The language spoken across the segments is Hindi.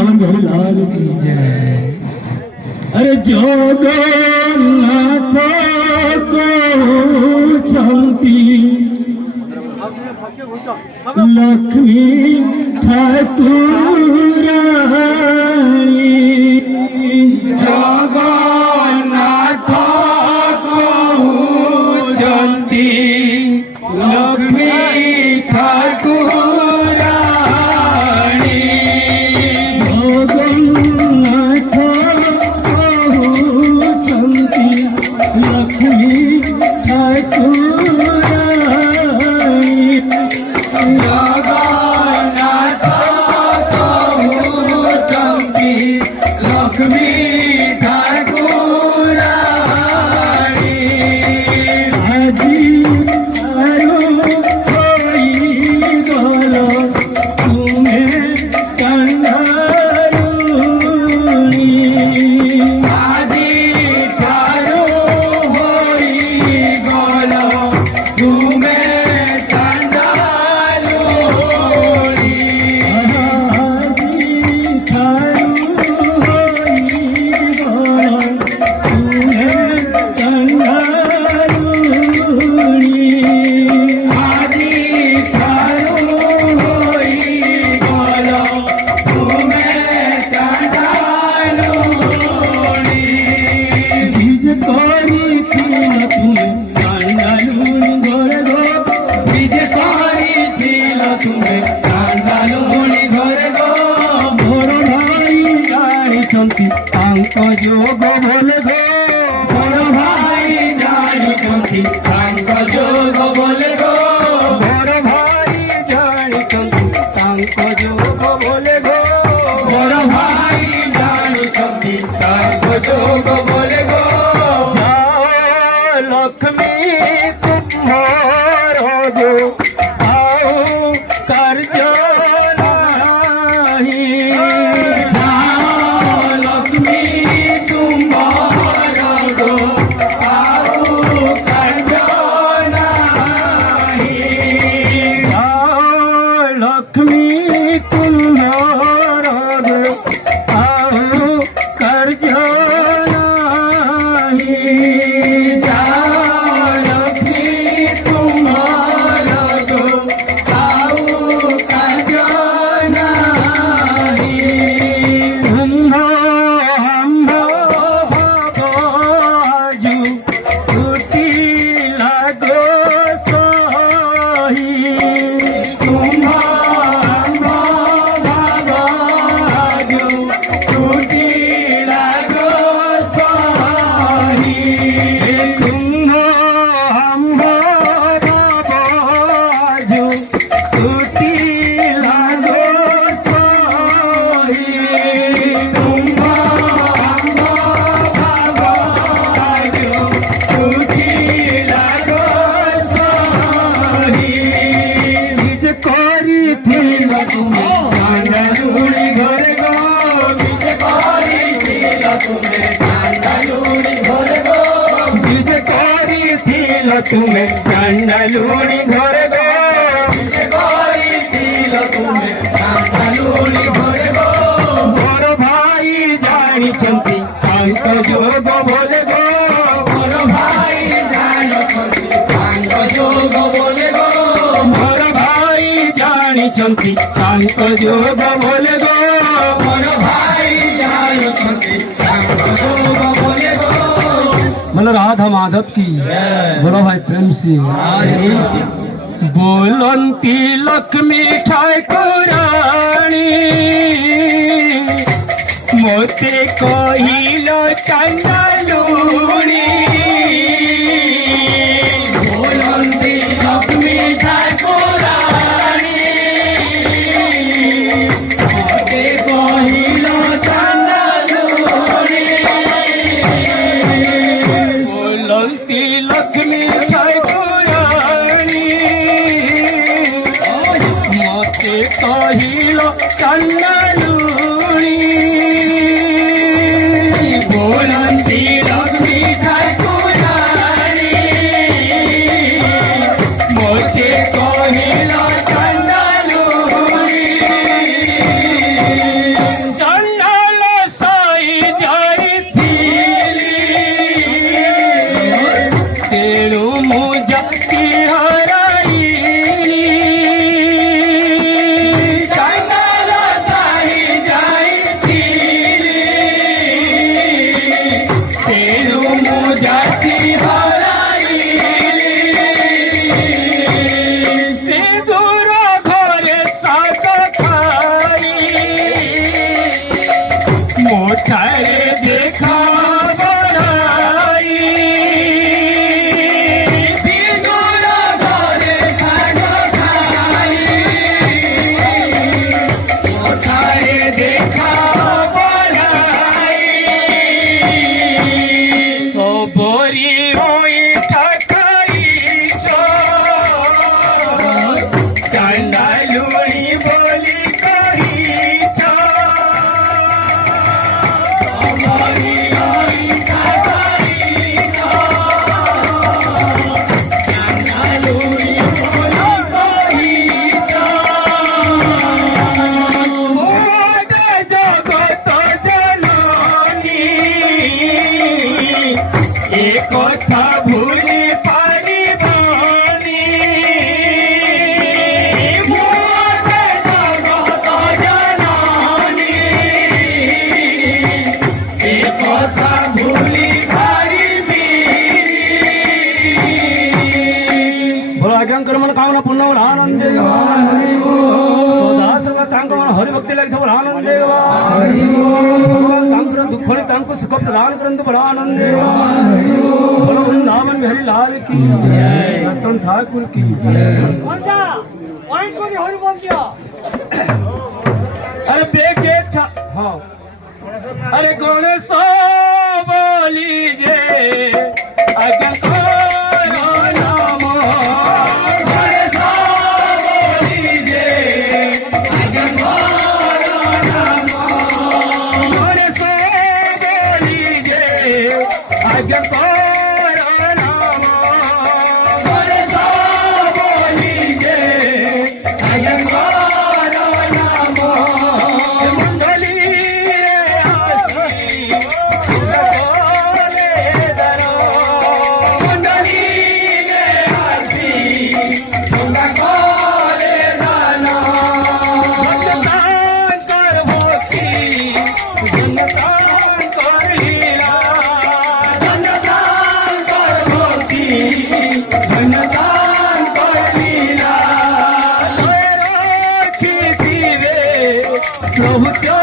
कालंगढ़ लाल की जय। अरे जगन्नाथ को चलती लक्ष्मी ठाकुर जगन्नाथ को चलती लक्ष्मी ठाकुर जोग बोले गो बड़ भाई जानी जोग बोले गो बड़ भाई जानी जोग बोले गो बड़ भाई जानी जोग बोले गो जाओ लक्ष्मी तुम्हारो गो आओ कर्ज तुम्हें चंदलूनी घर गो बड़ भाई जानी चंती सांत जोग बोले गो बड़ भाई जानी जोग बोले गो बड़ भाई जानी चंती सांत जोग बोले गो बड़ भाई जानी जोग बोले गो। मतलब राधा माधव की बोलो भाई प्रेम से बोलंती लक्ष्मी ठाकुरानी मोते कहिलो चंदलूनी बोलंती लक्ष्मी ठाकुरानी मोते कहिलो चंदलूनी बोलंती लक्ष्मी ठाकुरानी मोते कहिलो चंदलूनी बोलंती लक्ष्मी ठाकुरानी मोते कहिलो चंदलूनी। जय କଥା ଭୁଲି ପାରିବନି ମୋଟେ ଜଗତ ଜନନୀ ଏ କଥା ଭୁଲି ବୋଲ ଆଜ୍ଞାଙ୍କର ମନ କାମନା ପୂର୍ଣ୍ଣ ବୋଲ ଆନନ୍ଦ ସଦା ସର୍ବ ତାଙ୍କ ମନ ହରି ଭକ୍ତି ଲାଗିଥିବ ବୋଲ ଆନନ୍ଦ ଭଗବାନ ତାଙ୍କର ଦୁଃଖରେ ତାଙ୍କୁ ସୁଖ ପ୍ରଦାନ କରନ୍ତୁ ବୋଲ ଆନନ୍ଦ ବୋଲ ବୃନ୍ଦାବନ ବିହାରୀ ଲାଲ କି ରତନ ଠାକୁର की अरे बेके हाँ अरे गणेश बोलीजे आज्ञा करो नाम गणेश बोलीजे आज्ञा करो नाम गणेश बोलीजे आज्ञा करो नाम गणेश बोलीजे आज्ञा करो नाम मंडली आसी बोले दरो कुंडली ने आसी सुंगा कोले दाना भगवान कर भक्ति भगवान कर लीला धन्यदान कर भक्ति धन्यदान कर लीला प्रभु क्यों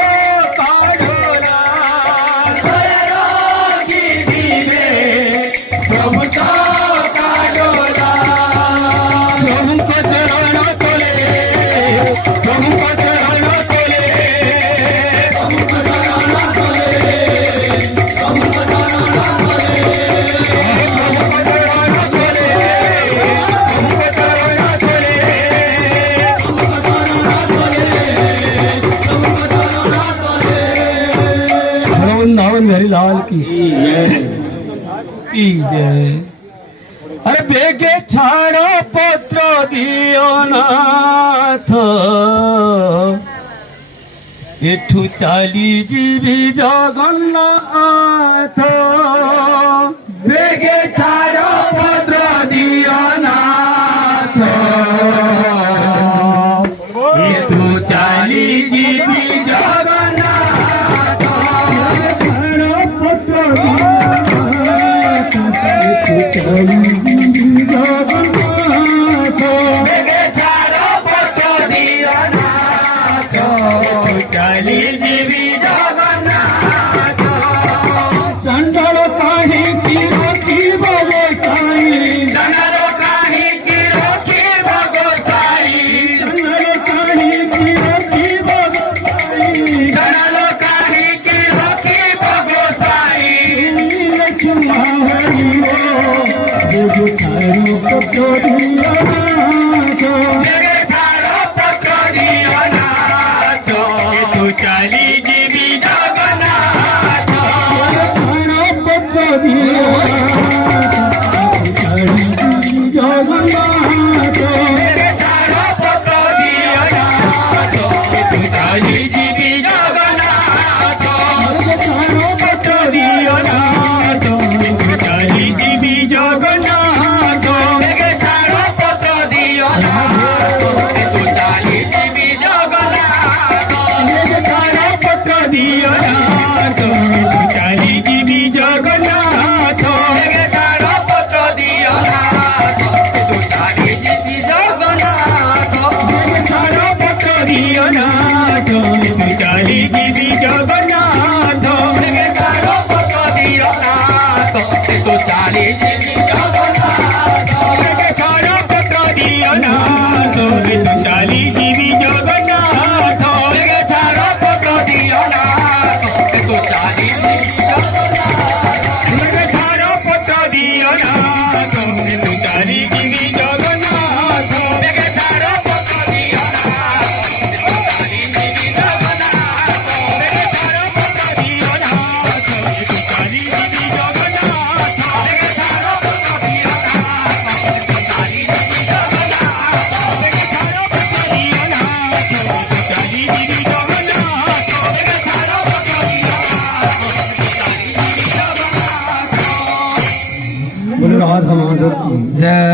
काढ़ोला की दीवे प्रभु तो काडोला प्रभु को चरण तोले प्रभु को चरण तोले वृंदावन बिहारी लाल की जय अरे बेगे छाड़ो पत्र दियो नाथ एठू चाली जीवी जगन्नाथ बेगे छाड़ो पत्र दियो नाथ तू चाली जीवी जगन्नाथ बेगे छाड़ो पत्र दियो नाथ चाली जीवी जगन्नाथ चंडल काहे की रोटी बजे साई जनलो काही की रोखी भगोसाई चंडल काहे की रोटी बजे साई जनलो काही की रोखी भगोसाई बेगे छाड़ो पत्र दियो नाथ तू चाली जीवी जगन्नाथ बेगे छाड़ो पत्र दियो नाथ तू चाली जीवी जगन्नाथ बेगे छाड़ो पत्र दियो नाथ तू चाली जीवी जगन्नाथ बोलो राधा माधव की जय।